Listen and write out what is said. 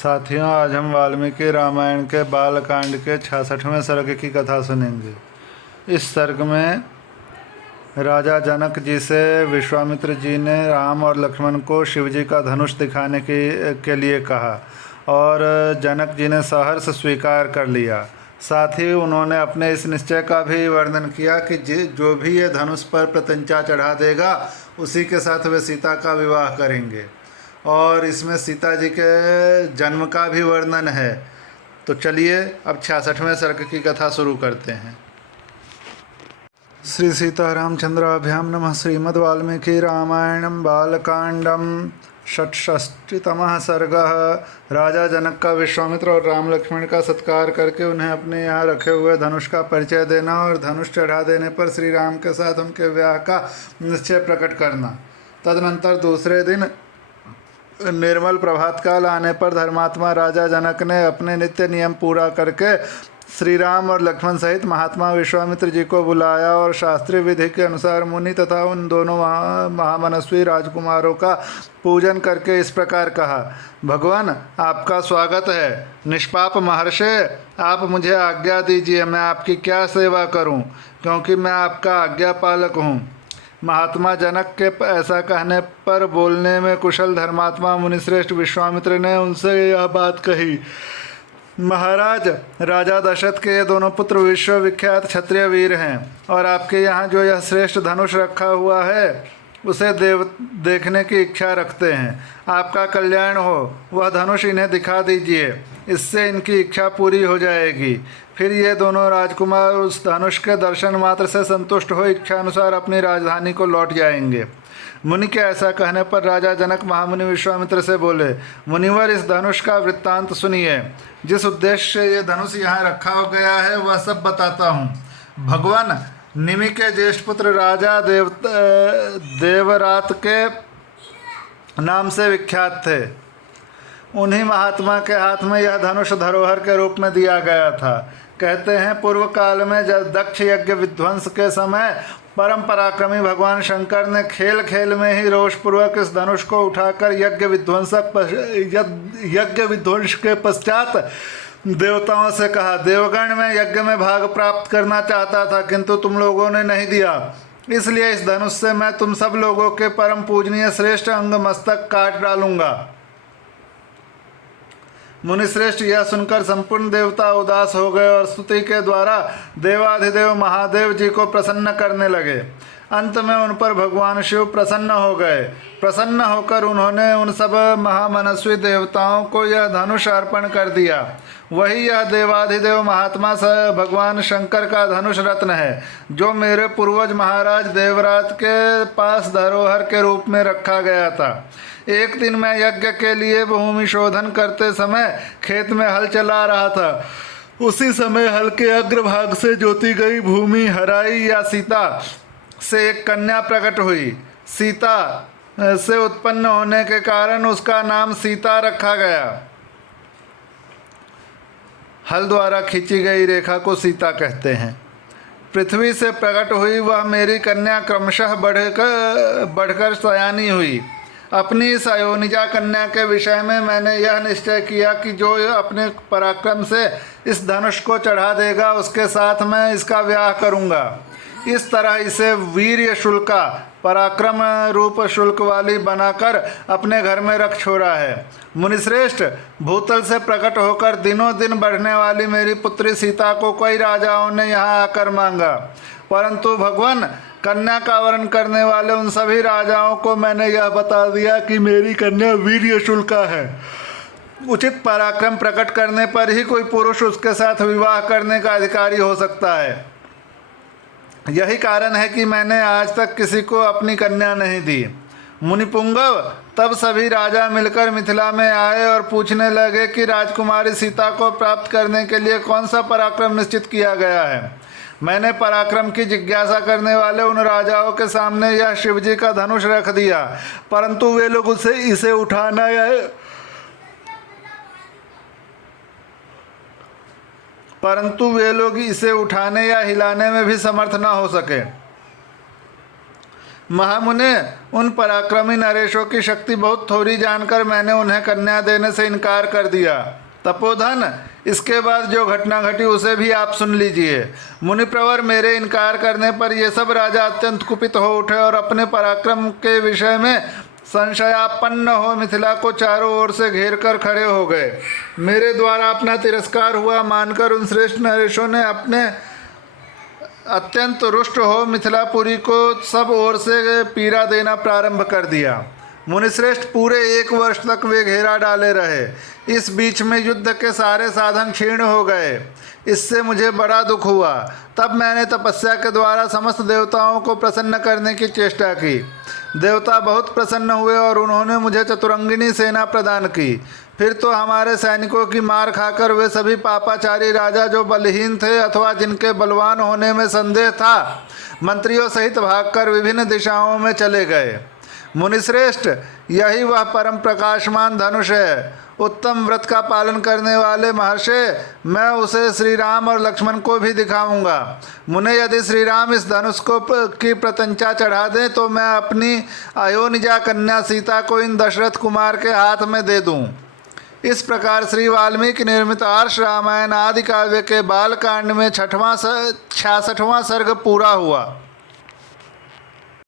साथियों, आज हम वाल्मीकि रामायण के बालकांड के 66वें सर्ग की कथा सुनेंगे। इस सर्ग में राजा जनक जी से विश्वामित्र जी ने राम और लक्ष्मण को शिवजी का धनुष दिखाने के लिए कहा और जनक जी ने सहर्ष स्वीकार कर लिया। साथ ही उन्होंने अपने इस निश्चय का भी वर्णन किया कि जो भी ये धनुष पर प्रत्यंचा चढ़ा देगा उसी के साथ वे सीता का विवाह करेंगे। और इसमें सीता जी के जन्म का भी वर्णन है। तो चलिए अब 66वें सर्ग की कथा शुरू करते हैं। श्री सीतारामचंद्राभ्याम नमः। श्रीमद् वाल्मीकि रामायणं बालकांडम षट्षष्टितमः सर्गः। राजा जनक का विश्वामित्र और राम लक्ष्मण का सत्कार करके उन्हें अपने यहाँ रखे हुए धनुष का परिचय देना और धनुष चढ़ा देने पर श्री राम के साथ उनके विवाह का निश्चय प्रकट करना। तदनंतर दूसरे दिन निर्मल प्रभात काल आने पर धर्मात्मा राजा जनक ने अपने नित्य नियम पूरा करके श्री राम और लक्ष्मण सहित महात्मा विश्वामित्र जी को बुलाया और शास्त्रीय विधि के अनुसार मुनि तथा उन दोनों महामनस्वी राजकुमारों का पूजन करके इस प्रकार कहा। भगवान, आपका स्वागत है। निष्पाप महर्षि, आप मुझे आज्ञा दीजिए, मैं आपकी क्या सेवा करूं, क्योंकि मैं आपका आज्ञा पालक हूं। महात्मा जनक के ऐसा कहने पर बोलने में कुशल धर्मात्मा मुनिश्रेष्ठ विश्वामित्र ने उनसे यह बात कही। महाराज, राजा दशरथ के ये दोनों पुत्र विश्वविख्यात क्षत्रिय वीर हैं और आपके यहाँ जो यह श्रेष्ठ धनुष रखा हुआ है उसे देखने की इच्छा रखते हैं। आपका कल्याण हो, वह धनुष इन्हें दिखा दीजिए, इससे इनकी इच्छा पूरी हो जाएगी। फिर ये दोनों राजकुमार उस धनुष के दर्शन मात्र से संतुष्ट हो इच्छानुसार अपनी राजधानी को लौट जाएंगे। मुनि के ऐसा कहने पर राजा जनक महामुनि विश्वामित्र से बोले, मुनिवर, इस धनुष का वृत्तांत सुनिए। जिस उद्देश्य से ये धनुष यहाँ रखा हो गया है वह सब बताता हूँ। भगवान, निमि के ज्येष्ठ पुत्र राजा देवरात के नाम से विख्यात थे। उन्हीं महात्मा के हाथ में यह धनुष धरोहर के रूप में दिया गया था। कहते हैं, पूर्व काल में जब दक्ष यज्ञ विध्वंस के समय परम पराक्रमी भगवान शंकर ने खेल खेल में ही रोषपूर्वक इस धनुष को उठाकर यज्ञ विध्वंस के पश्चात देवताओं से कहा, देवगण में यज्ञ में भाग प्राप्त करना चाहता था, किंतु तुम लोगों ने नहीं दिया। इसलिए इस धनुष से मैं तुम सब लोगों के परम पूजनीय श्रेष्ठ अंग मस्तक काट डालूंगा। मुनिश्रेष्ठ यह सुनकर संपूर्ण देवता उदास हो गए और स्तुति के द्वारा देवाधिदेव महादेव जी को प्रसन्न करने लगे। अंत में उन पर भगवान शिव प्रसन्न हो गए। प्रसन्न होकर उन्होंने उन सब महामनस्वी देवताओं को यह धनुष अर्पण कर दिया। वही यह देवाधिदेव महात्मा भगवान शंकर का धनुष रत्न है, जो मेरे पूर्वज महाराज देवराज के पास धरोहर के रूप में रखा गया था। एक दिन मैं यज्ञ के लिए भूमि शोधन करते समय खेत में हल चला रहा था। उसी समय हल के अग्रभाग से जोती गई भूमि हराई या सीता से एक कन्या प्रकट हुई। सीता से उत्पन्न होने के कारण उसका नाम सीता रखा गया। हल द्वारा खींची गई रेखा को सीता कहते हैं। पृथ्वी से प्रकट हुई वह मेरी कन्या क्रमशः बढ़कर सयानी हुई। अपनी इस अयोनिजा कन्या के विषय में मैंने यह निश्चय किया कि जो अपने पराक्रम से इस धनुष को चढ़ा देगा उसके साथ मैं इसका विवाह करूंगा। इस तरह इसे वीर्य शुल्का, पराक्रम रूप शुल्क वाली बनाकर अपने घर में रख छोड़ा है। मुनिश्रेष्ठ, भूतल से प्रकट होकर दिनों दिन बढ़ने वाली मेरी पुत्री सीता को कई राजाओं ने यहाँ आकर मांगा, परंतु भगवान, कन्या का वरण करने वाले उन सभी राजाओं को मैंने यह बता दिया कि मेरी कन्या वीर्य शुल्का है। उचित पराक्रम प्रकट करने पर ही कोई पुरुष उसके साथ विवाह करने का अधिकारी हो सकता है। यही कारण है कि मैंने आज तक किसी को अपनी कन्या नहीं दी। मुनिपुंगव, तब सभी राजा मिलकर मिथिला में आए और पूछने लगे कि राजकुमारी सीता को प्राप्त करने के लिए कौन सा पराक्रम निश्चित किया गया है। मैंने पराक्रम की जिज्ञासा करने वाले उन राजाओं के सामने यह शिवजी का धनुष रख दिया, परंतु वे लोग इसे उठाने या हिलाने में भी समर्थ न हो सके। महामुने, उन पराक्रमी नरेशों की शक्ति बहुत थोड़ी जानकर मैंने उन्हें कन्या देने से इनकार कर दिया। तपोधन, इसके बाद जो घटना घटी उसे भी आप सुन लीजिए। मुनिप्रवर, मेरे इनकार करने पर ये सब राजा अत्यंत कुपित हो उठे और अपने पराक्रम के विषय में संशयापन्न हो मिथिला को चारों ओर से घेर कर खड़े हो गए। मेरे द्वारा अपना तिरस्कार हुआ मानकर उन श्रेष्ठ नरेशों ने अपने अत्यंत रुष्ट हो मिथिलापुरी को सब ओर से पीड़ा देना प्रारंभ कर दिया। मुनिश्रेष्ठ, पूरे 1 वर्ष तक वे घेरा डाले रहे। इस बीच में युद्ध के सारे साधन क्षीण हो गए। इससे मुझे बड़ा दुख हुआ। तब मैंने तपस्या के द्वारा समस्त देवताओं को प्रसन्न करने की चेष्टा की। देवता बहुत प्रसन्न हुए और उन्होंने मुझे चतुरंगिनी सेना प्रदान की। फिर तो हमारे सैनिकों की मार खाकर वे सभी पापाचारी राजा जो बलहीन थे अथवा जिनके बलवान होने में संदेह था, मंत्रियों सहित भागकर विभिन्न दिशाओं में चले गए। मुनिश्रेष्ठ, यही वह परम प्रकाशमान धनुष है। उत्तम व्रत का पालन करने वाले महर्षि, मैं उसे श्री राम और लक्ष्मण को भी दिखाऊंगा। मुने, यदि श्री राम इस धनुष को की प्रत्यंचा चढ़ा दें तो मैं अपनी अयोनिजा कन्या सीता को इन दशरथ कुमार के हाथ में दे दूं। इस प्रकार श्री वाल्मीकि निर्मित आर्ष रामायण आदि काव्य के बालकांड में 66वां सर्ग पूरा हुआ।